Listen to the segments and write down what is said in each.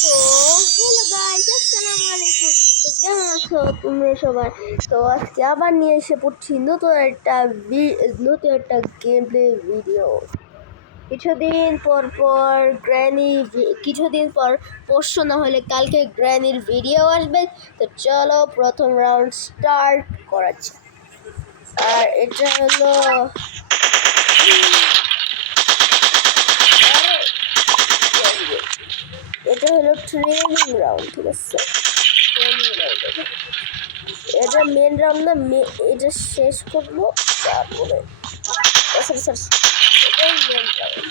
তো hello guys, আসসালামু আলাইকুম। তো কেমন আছো তোমরা সবাই? তো আজকে আবার নিয়ে এসে পড়ছি নতুন একটা গেম প্লে ভিডিও। কিছুদিন পর পরশু না হলে কালকে গ্র্যানির ভিডিও আসবে। তো চলো প্রথম রাউন্ড স্টার্ট করা যাক। আর এটা হলো ট্রেনিং রাউন্ড, ঠিক আছে? ট্রেনিং রাউন্ড এটা মেন রাউন্ড না, এটা শেষ করবো তারপরে এটাই মেন রাউন্ড।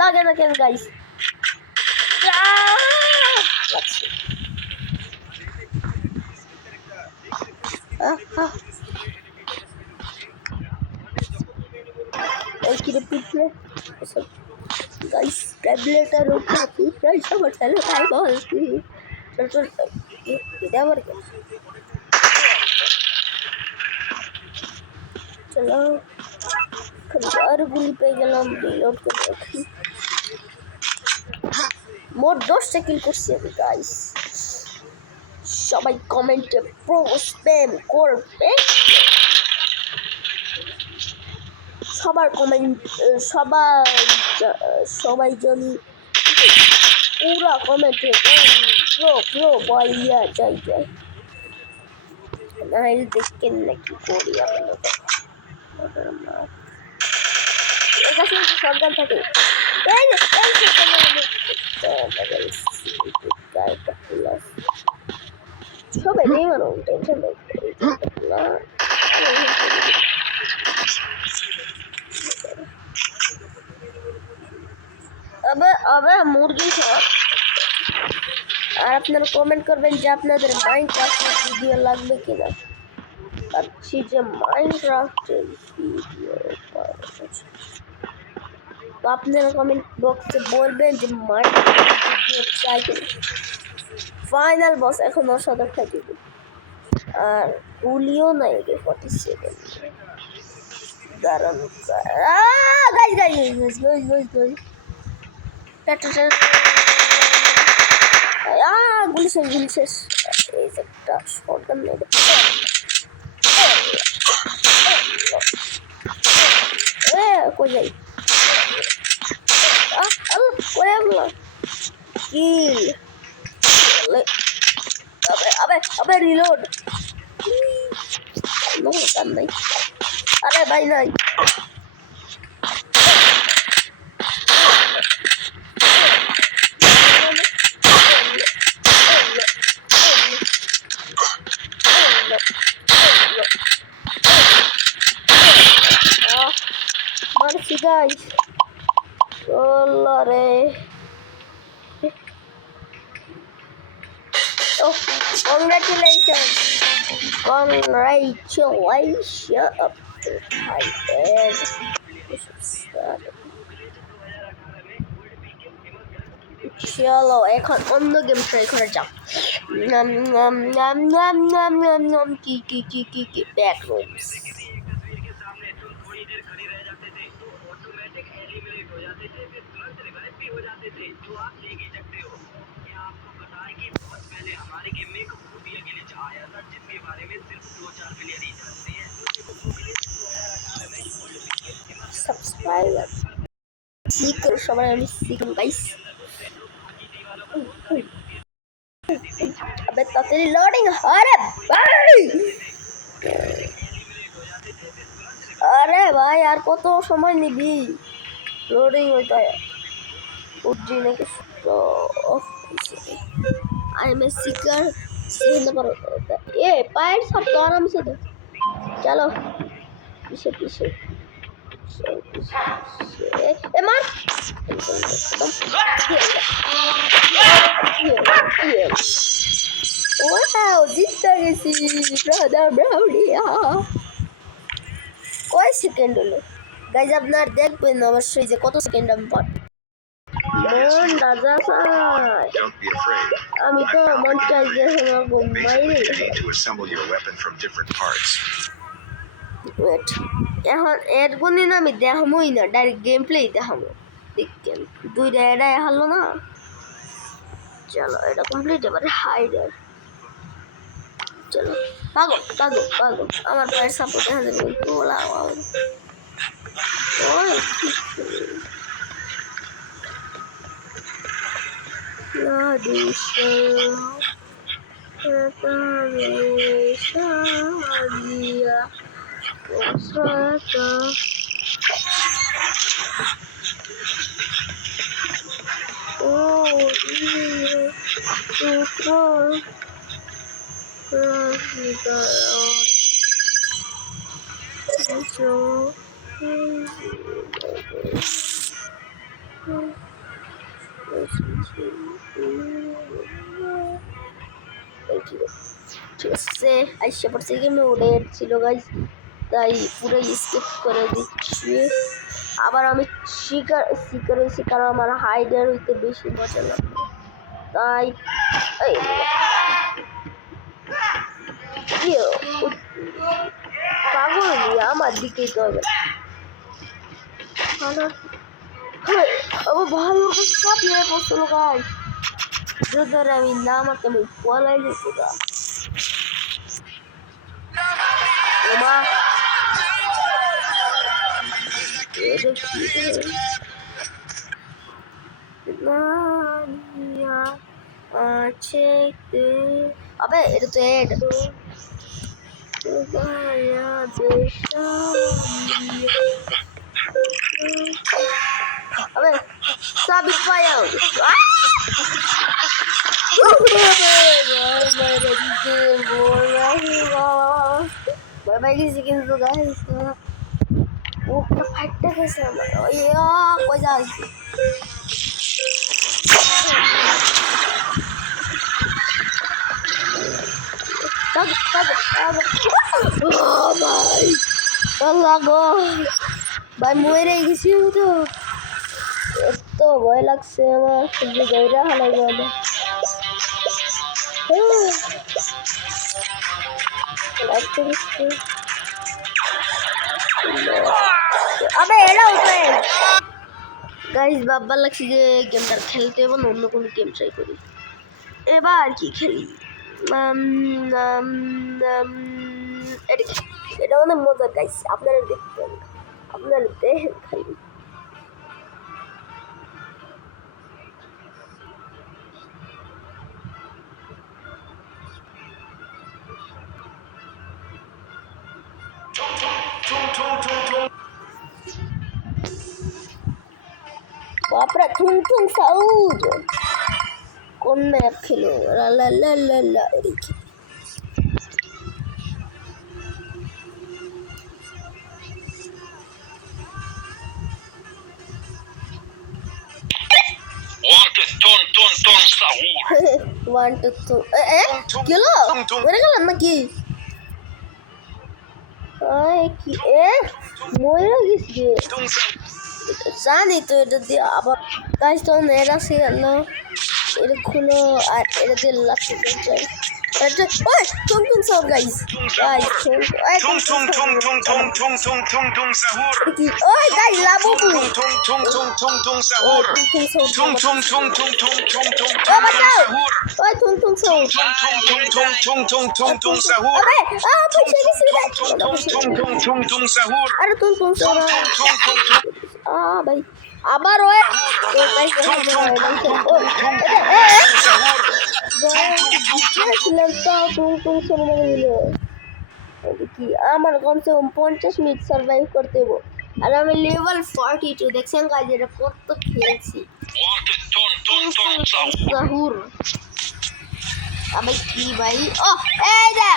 লাগে না কেন গাইস? কিরে পিছলে গাইস ট্যাবলেটের উপর পিছলে সবার চলে তাই বলছি। এটা আবার কেন? চলো আর গুলি পেয়ে গেলাম, রিলোড করে রাখি। মোট 10টা কিল করছি আমি গাইস। সবাই কমেন্টে প্রো স্প্যাম করবে, সবার কমেন্ট সবাই জানি পুরা কমেন্টে প্রো প্রো বলিয়া যাই নাইল দেখেন নাকি করি আপনাদের এখানে সরকার থাকে সবাই নেই মানুষ টেনশন না। আবে মুরগি সব। আর আপনারা কমেন্ট করবেন যে আপনাদের মাইনক্রাফটের ভিডিও লাগবে কিনা। ভাবছি যে মাইনক্রাফটের ভিডিও, তো আপনারা কমেন্ট বক্সে বলবেন যে মাইনক্রাফটের ভিডিও চাই কিনা। ফাইনাল বস এখন অসাধারণ থাকবে। আর গুলিও নাই রে 47 দাঁড়ান গুলি শেষ এই একটা শটগান নেই কই যাই কিল আবে রিলোড নো গান নাই। আরে ভাই নাই মারছি গাইস। রে oh congratulations I did. চলো এখন অন্য গেম ট্রাই করা যাক। কি ব্যাক রুমস সাবস্ক্রাইবার সিকর সবাই আমি সিকন গাইস। अबे तातरी लोडिंग अरे भाई यार কত সময় নিবি লোডিং হইতা উঠজি নাকি आई एम ए सीकर से नंबर ए पायर सब तो आराम से दे चलो पीछे এ মার ওয়াও জিততে গেছি ব্রাদার ব্রাউনিয়া কয় সেকেন্ড হলো গাইজ আপনার দেখবেন অবশ্যই যে কত সেকেন্ড আমি পার মন রাজা চাই Don't be afraid. আমি তো মন চাই যে আমার Basically, মাইরে you need to assemble your weapon from different parts. Wait এখন এর গুণিন আমি দেখামই না ডাইরেক্ট গেম প্লেই দেখাবো দেখেন দুইটা এটাই হারলো না চলো এটা কমপ্লিট এবারে হাইডার চলো পাগল পাগল পাগল আমার পায়ের সাপোর্ট দেখা যাবে তোলা ওই ঠিক আছে আইসা পড়ছে গেমে ওটা ছিল গাইজ তাই পুরো স্কিপ করে দিচ্ছি আবার আমি শিকার হয়েছি কারণ আমার হাইডার হইতে বেশি মজা লাগবে তাই পাগল নিয়ে আমার দিকেই তো হবে ও ভাই ওর কাছে চাপিয়ে পড়ছিল গাইজ যদি আমি না আমাকে আমি পলাই যেত গা মা এটা কি আছে আবে এটা তো এড আবে সাবি পায়া গেছি কিন্তু গাইস ও ফাইটটা গেছে আমার কই যাচ্ছি ভাই মরে গেছি তো এত ভয় লাগছে আমার যে গইরা হালাইবো আমার আবে এটাও তো গাইস বাবা লাগছে যে গেমটা খেলতে এবং অন্য কোনো গেম ট্রাই করি এবার কি খেলি এটা অনেক মজা গাইস আপনারা দেখতেন আপনারা দেখেন খালি বাপরে ঠুং ঠুং সাউন্ড কোন ম্যাপ খেলো লা লা লা লা লা এদিকে ওয়ান টু টু গেল মরে গেলাম নাকি কি মরে গেছি জানি তো এটা দিয়ে আবার গাছ তো এরা সে গেলো এটা খুলো আর এটা দিয়ে লাগছে এটা ওই টুং টুং সাউন্ড গাইস ওই গাইস লাবু ওই টুং টুং সাউন্ড আরে টুং টুং সাউন্ড ভাই আবার ওই আমার কমসে কম 50 মিনিট সার্ভাইভ করতে হবো আর আমি লেভেল 42 দেখছেন কাজ এটা কত খেলছি সাহুর আবে কি ভাই ও এই যে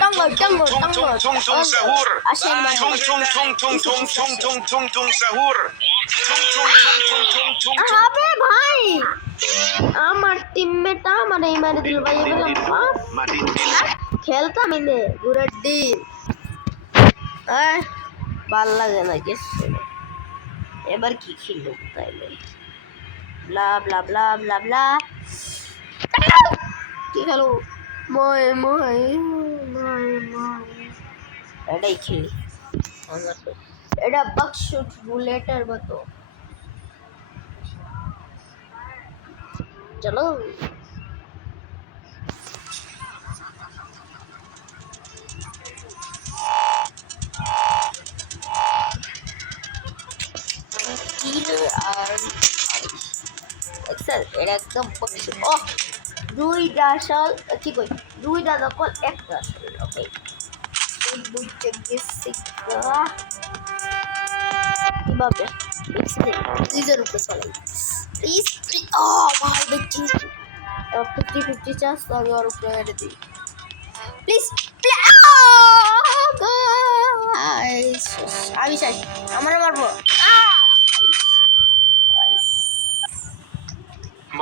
টঙ্গর টঙ্গর Tung tung tung tung sahur. আসেন মানে Tung tung tung tung tung tung tung tung tung sahur. Tung tung tung tung tung tung tung. আবে ভাই আমার টিমমেট আমার এই মারে দিল ভাই এবেলা পাস Madin din. খেলতাম ইনে গুড়ের ডিম ভাল লাগে না কিছু এবার কি খেলবো তাইলে ব্লা ব্লা ব্লা ব্লা ব্লা কি খেলো মই মই মই মই এটাই খেলি এটা বাক্সুট রুলেটের মতো চলো আর এক্সেল এটা একদম ও দুইটা আসল কি কই দুইটা নকল একটা আসল ওকে বুঝতে গেছি কিভাবে নিজের উপরে চালাই প্লিজ ও ভাই দেখছি 50-50 চান্স আমি ওর উপরে মেরে দিই প্লিজ আমি চাই আমার মারবো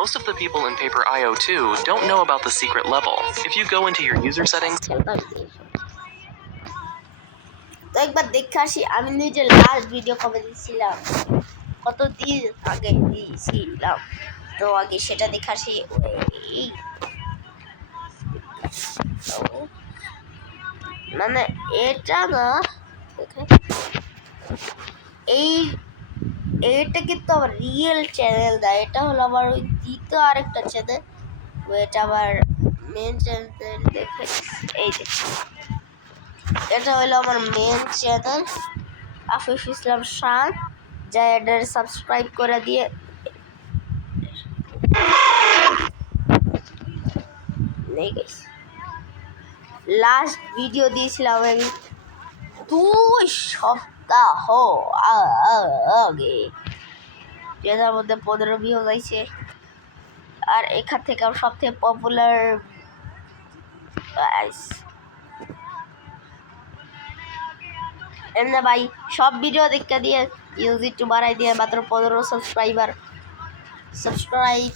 Most of the people in Paper IO 2 don't know about the secret level. If you go into your user settings, তো একবার দেখে আসি আমি নিজে লাস্ট ভিডিও কবে দিয়েছিলাম কত দিন আগে দিয়েছিলাম তো আগে সেটা দেখে আসি মানে এটা না এইটা কিন্তু আমার রিয়েল চ্যানেল না এটা হলো আমার ওই দ্বিতীয় আরেকটা চ্যানেল এটা আমার মেন চ্যানেল দেখে এই যে এটা হলো আমার মেন চ্যানেল আফিফ ইসলাম শান যা এটার সাবস্ক্রাইব করে দিয়ে লাস্ট ভিডিও দিয়েছিলাম আমি 2 সপ্তাহ আগে যেটার মধ্যে 15 ভিউ হয়েছে আর এখান থেকে আমার সবথেকে পপুলার এমনি ভাই সব ভিডিও দেখতে দিয়ে ইউজ একটু বাড়াই দিয়ে মাত্র 15 সাবস্ক্রাইব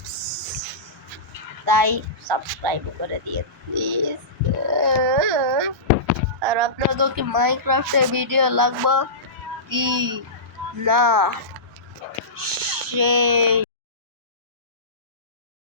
তাই সাবস্ক্রাইব করে দিয়ে প্লিজ আর আপনাদের কি মাইনক্রাফটের ভিডিও লাগবে কি না সেই